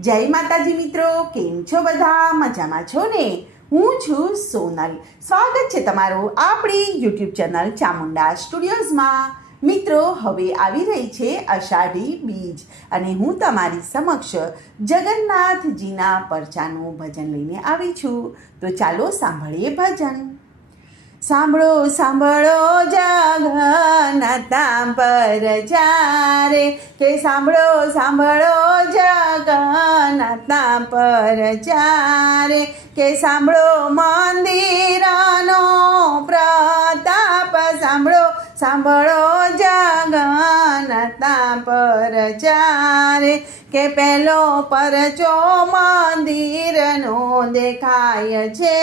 જય માતાજી મિત્રો, કેમ છો બધા? મજામાં છો ને? હું છું સોનલ. સ્વાગત છે તમારું આપણી યુટ્યુબ ચેનલ ચામુંડા સ્ટુડિયોઝમાં. મિત્રો, હવે આવી રહી છે અષાઢી બીજ અને હું તમારી સમક્ષ જગન્નાથજીના પરચાનું ભજન લઈને આવી છું. તો ચાલો સાંભળીએ ભજન. સાંભળો સાંભળો જગન્નાથના પરચાર રે, કે સાંભળો સાંભળો જગન્નાથના પરચાર રે, કે સાંભળો મંદિરનો પ્રતાપ, સાંભળો સાંભળો જગન્નાથના પરચાર રે, કે પહેલો પરચો મંદિરનો દેખાય છે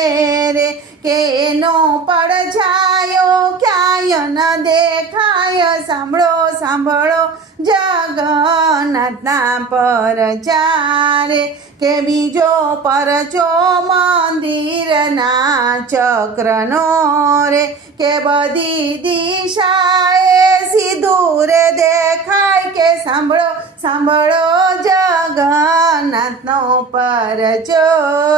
રે, કે એનો પડછાયો ક્યાંય ન દેખાય. સાંભળો સાંભળો જગન્નાથના પરચાર રે, કે બીજો પરચો મંદિરના ચક્રનો રે, કે બધી દિશાએ સીધું રે દેખાય. કે સાંભળો સાંભળો જગન્નાથનો પરચો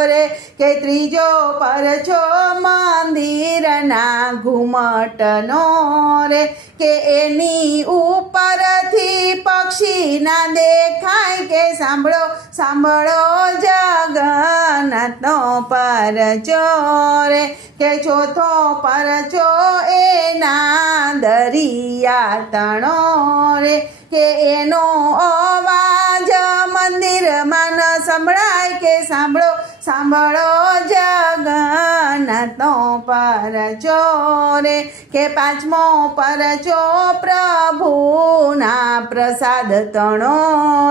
રે, કે ત્રીજો પરચો મંદિરના ઘુમટનો રે, કે એની ઉપરથી પક્ષી ના દેખાય. કે સાંભળો સાંભળો જગન્નાથનો પરચો રે, કે ચોથો પરચો એના દરિયા તણો રે, કે એનો અવાજ મંદિરમાં ન સંભળાય. કે સાંભળો સાંભળો જગન્નાથનો પરચો રે, કે પાંચમો પરચો પ્રભુના પ્રસાદ તણો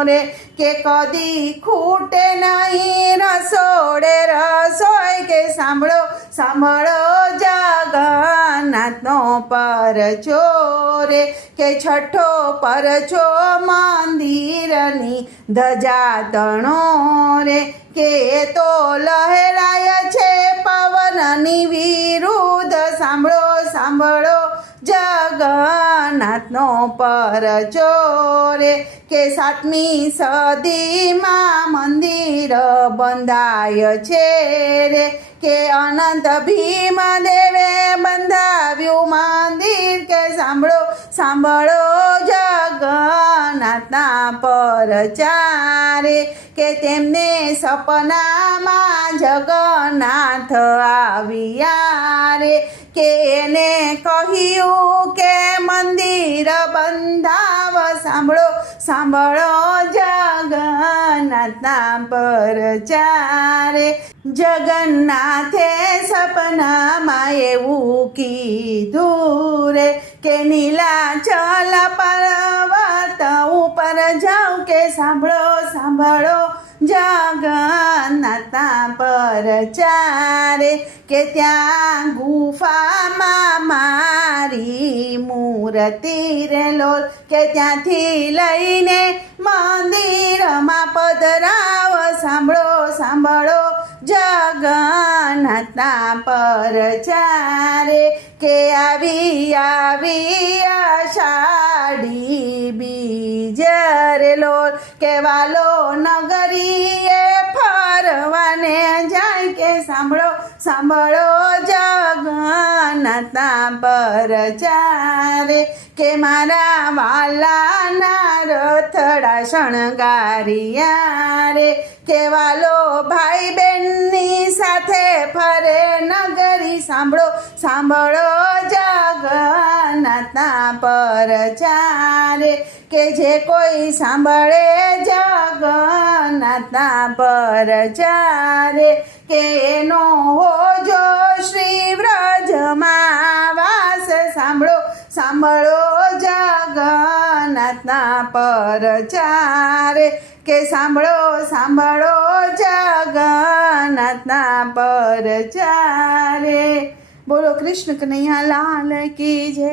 રે, કે કદી ખૂટે નહીં રસોડે રસોઈ. કે સાંભળો સાંભળો જગન્નાથનો પરચો રે, કે છઠ્ઠો પરચો મંદિરની ધજા તણો રે, કે તો લહેરાય છે પવનની વિરુદ્ધ. સાંભળો સાંભળો જગન્નાથનો પરચો રે, કે સાતમી સદીમાં મંદિર બંધાય છે રે, કે અનંત ભીમ દેવે બંધાવ્યું મંદિર. કે સાંભળો સાંભળો જગન્નાથના પરચાર રે, કે તેમને સપનામાં જગન્નાથ આવ્યા રે, કે એને કહ્યું કે મંદિર બંધાવ. સાંભળો સાંભળો જગન્નાથના પરચાર રે, જગન્નાથે સપનામાં એવું કીધું રે, કે નીલાચલ પર્વત ઉપર જાઉં. કે સાંભળો સાંભળો જગન્નાથના પરચાર રે, કે ત્યાં ગુફામાં મારી મૂર્તિ રે લોલ, કે ત્યાંથી લઈને મંદિરમાં પધરાવ. સાંભળો સાંભળો જગન્નાથના પરચાર રે, કે આવી આવી અષાઢી બીજ રે લોલ, કે વાલો નગરીએ ફરવાને જાય. કે સાંભળો સાંભળો જગન્નાથના પરચાર રે, કે મારા વાલાના રથડા શણગારિયા રે, કે વાલો ભાઈ બહેનની સાથે ફરે નગરી. સાંભળો સાંભળો જગન્નાથના પરચાર રે, કે જે કોઈ સાંભળે જગન્નાથના પરચાર રે, કે એનો હોજો શ્રી વ્રજમાં વાસ. સાંભળો સાંભળો જગન્નાથના પરચાર રે, કે સાંભળો સાંભળો જગન્નાથના પરચાર રે. બોલો કૃષ્ણ કનૈયા લાલ કી જય.